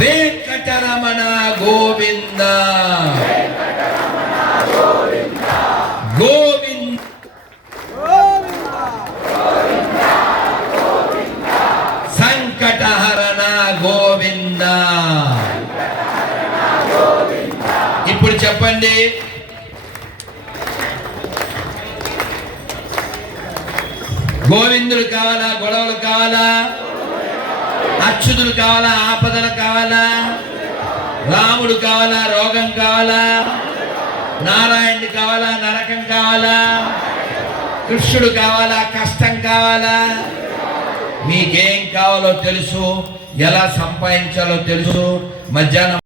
వెంకటరమణ గోవింద గోవింద సంకటహరణ గోవింద. ఇప్పుడు చెప్పండి, గోవిందుడు కావాలా, గొడవలు కావాలా, అచ్యుతుడు కావాలా, ఆపదలు కావాలా, రాముడు కావాలా, రోగం కావాలా, నారాయణుడు కావాలా, నరకం కావాలా, కృష్ణుడు కావాలా, కష్టం కావాలా? మీకేం కావాలో తెలుసు, ఎలా సంపాదించాలో తెలుసు. మధ్యాహ్నం